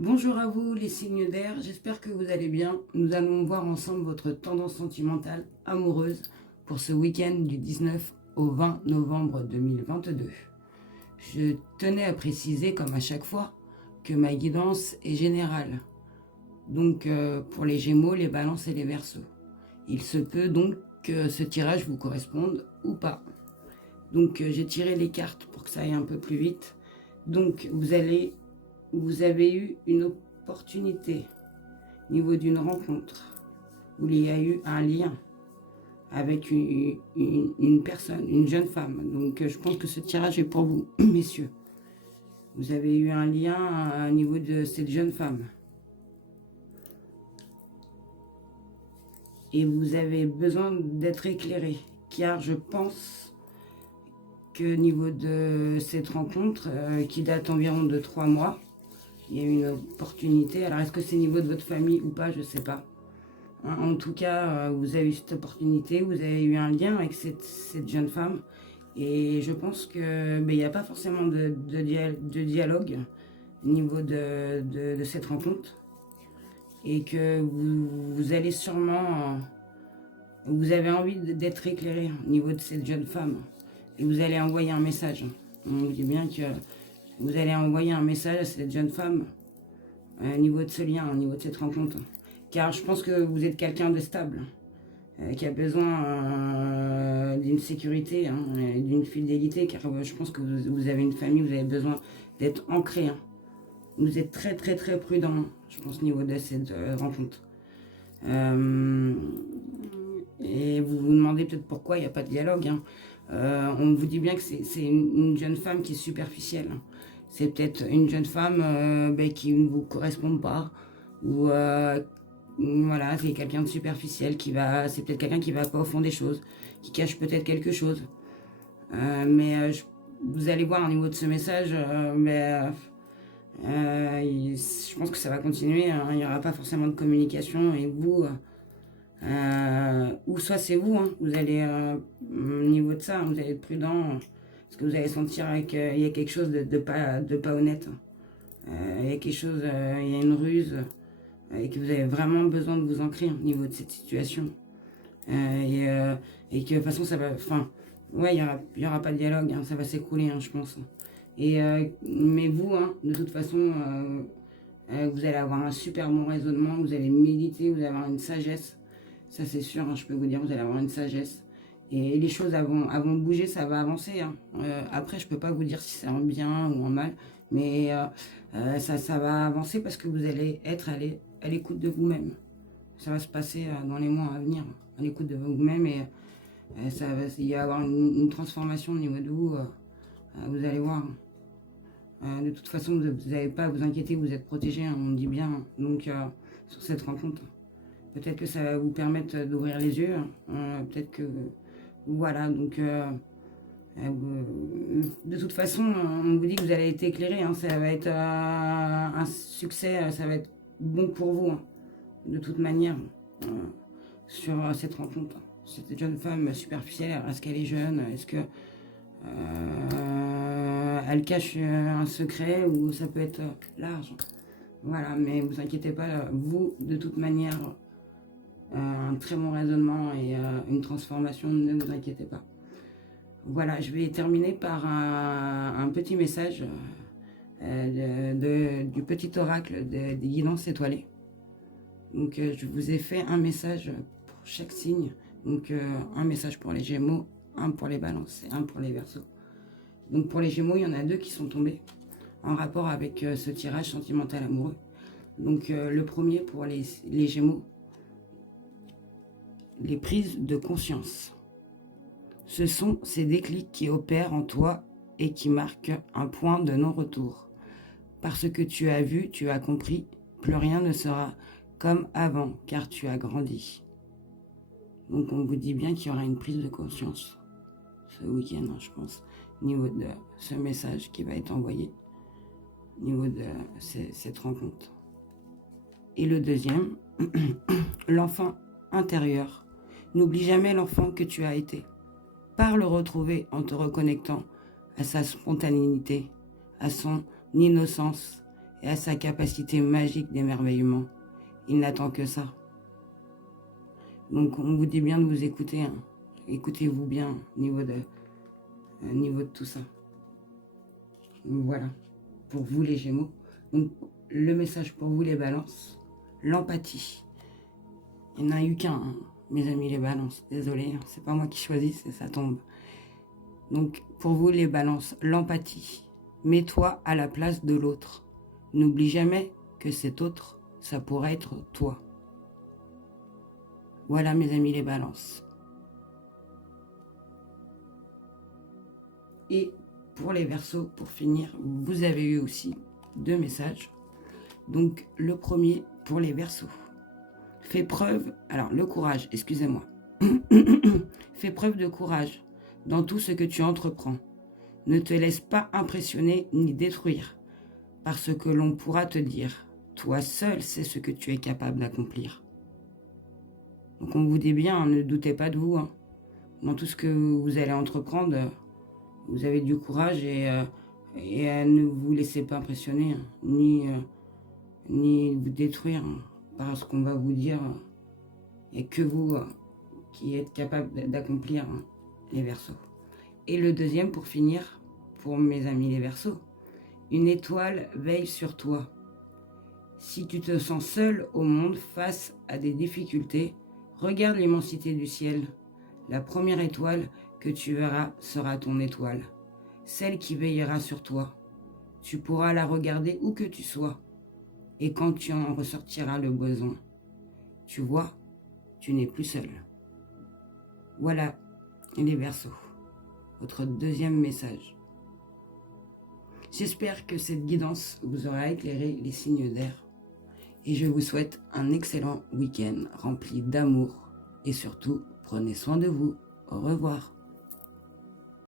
Bonjour à vous les signes d'air, j'espère que vous allez bien. Nous allons voir ensemble votre tendance sentimentale amoureuse pour ce week-end du 19 au 20 novembre 2022. Je tenais à préciser, comme à chaque fois, que ma guidance est générale. Donc pour les Gémeaux, les Balances et les Verseaux. Il se peut donc que ce tirage vous corresponde ou pas. Donc j'ai tiré les cartes pour que ça aille un peu plus vite. Donc vous avez eu une opportunité au niveau d'une rencontre où il y a eu un lien avec une personne, une jeune femme. Donc je pense que ce tirage est pour vous, messieurs. Vous avez eu un lien au niveau de cette jeune femme. Et vous avez besoin d'être éclairé, car je pense que au niveau de cette rencontre, qui date environ de 3 mois, il y a eu une opportunité. Alors est-ce que c'est au niveau de votre famille ou pas, je ne sais pas. En tout cas, vous avez eu cette opportunité, vous avez eu un lien avec cette jeune femme. Et je pense qu'il n'y a pas forcément de dialogue au niveau de cette rencontre. Et que vous allez sûrement... vous avez envie d'être éclairé au niveau de cette jeune femme. Et vous allez envoyer un message. On vous dit bien que vous allez envoyer un message à cette jeune femme au niveau de ce lien, au niveau de cette rencontre. Car je pense que vous êtes quelqu'un de stable, qui a besoin d'une sécurité, hein, d'une fidélité, car je pense que vous avez une famille, vous avez besoin d'être ancré. Hein. Vous êtes très très très prudent, hein, je pense, au niveau de cette rencontre. Et vous vous demandez peut-être pourquoi il n'y a pas de dialogue. Hein. On vous dit bien que c'est une jeune femme qui est superficielle. Hein. C'est peut-être une jeune femme qui ne vous correspond pas, ou voilà, c'est quelqu'un de superficiel c'est peut-être quelqu'un qui va pas au fond des choses, qui cache peut-être quelque chose. Vous allez voir au niveau de ce message, je pense que ça va continuer. Hein, il n'y aura pas forcément de communication et vous, ou soit c'est vous, hein, vous allez au niveau de ça, hein, vous allez être prudent parce que vous allez sentir qu'il y a quelque chose de pas honnête. Il y a quelque chose, il y a une ruse. Et que vous avez vraiment besoin de vous ancrer au niveau de cette situation. Et que de toute façon, ça va... Enfin, ouais, il y aura pas de dialogue, hein, ça va s'écrouler, hein, je pense. Mais vous, hein, de toute façon, vous allez avoir un super bon raisonnement, vous allez méditer, vous allez avoir une sagesse. Ça, c'est sûr, hein, je peux vous dire, vous allez avoir une sagesse. Et les choses vont bouger, ça va avancer. Hein. Après, je peux pas vous dire si c'est en bien ou en mal, mais ça va avancer parce que vous allez être à l'écoute de vous-même. Ça va se passer dans les mois à venir, à l'écoute de vous-même, et il va y avoir une transformation au niveau de vous. Vous allez voir. De toute façon, vous n'avez pas à vous inquiéter, vous êtes protégé, hein, on dit bien. Hein. Donc, sur cette rencontre, peut-être que ça va vous permettre d'ouvrir les yeux. Hein. Peut-être que... Voilà, donc... de toute façon, on vous dit que vous allez être éclairé. Hein, ça va être un succès, ça va être bon pour vous, hein, de toute manière, sur cette rencontre. Cette jeune femme superficielle, est-ce qu'elle est jeune? Est-ce que elle cache un secret, ou ça peut être large? Voilà, mais vous inquiétez pas, vous, de toute manière, un très bon raisonnement et une transformation, ne vous inquiétez pas. Voilà, je vais terminer par un petit message du petit oracle des guidances étoilées. Donc, je vous ai fait un message pour chaque signe. Donc, un message pour les Gémeaux, un pour les Balances et un pour les Verseaux. Donc, pour les Gémeaux, il y en a 2 qui sont tombés en rapport avec ce tirage sentimental amoureux. Donc, le premier pour les Gémeaux, les prises de conscience. Ce sont ces déclics qui opèrent en toi et qui marquent un point de non-retour. Parce que tu as vu, tu as compris, plus rien ne sera comme avant, car tu as grandi. Donc on vous dit bien qu'il y aura une prise de conscience ce week-end, hein, je pense, au niveau de ce message qui va être envoyé, au niveau de cette rencontre. Et le deuxième, l'enfant intérieur. N'oublie jamais l'enfant que tu as été. Par le retrouver en te reconnectant à sa spontanéité, à son innocence et à sa capacité magique d'émerveillement. Il n'attend que ça. Donc on vous dit bien de vous écouter. Hein. Écoutez-vous bien au niveau de tout ça. Donc, voilà, pour vous les Gémeaux. Donc le message pour vous les Balances, l'empathie. Il n'y en a eu qu'un, hein, mes amis les Balances. Désolé, hein, c'est pas moi qui choisis, ça tombe. Donc pour vous les Balances, l'empathie. Mets-toi à la place de l'autre. N'oublie jamais que cet autre, ça pourrait être toi. Voilà mes amis les Balances. Et pour les Verseaux, pour finir, vous avez eu aussi 2 messages. Donc le premier pour les Verseaux. Fais preuve, alors le courage, excusez-moi. Fais preuve de courage dans tout ce que tu entreprends. Ne te laisse pas impressionner ni détruire par ce que l'on pourra te dire. Toi seul sais ce que tu es capable d'accomplir. Donc on vous dit bien, ne doutez pas de vous. Hein. Dans tout ce que vous allez entreprendre, vous avez du courage et ne vous laissez pas impressionner, hein, ni vous détruire hein, par ce qu'on va vous dire. Il n'y a que vous qui êtes capable d'accomplir hein, les Verseaux. Et le deuxième, pour finir, pour mes amis les Verseaux, une étoile veille sur toi. Si tu te sens seul au monde face à des difficultés, regarde l'immensité du ciel. La première étoile que tu verras sera ton étoile, celle qui veillera sur toi. Tu pourras la regarder où que tu sois, et quand tu en ressortiras le besoin, tu vois, tu n'es plus seul. Voilà les Verseaux, votre deuxième message. J'espère que cette guidance vous aura éclairé les signes d'air et je vous souhaite un excellent week-end rempli d'amour et surtout, prenez soin de vous. Au revoir.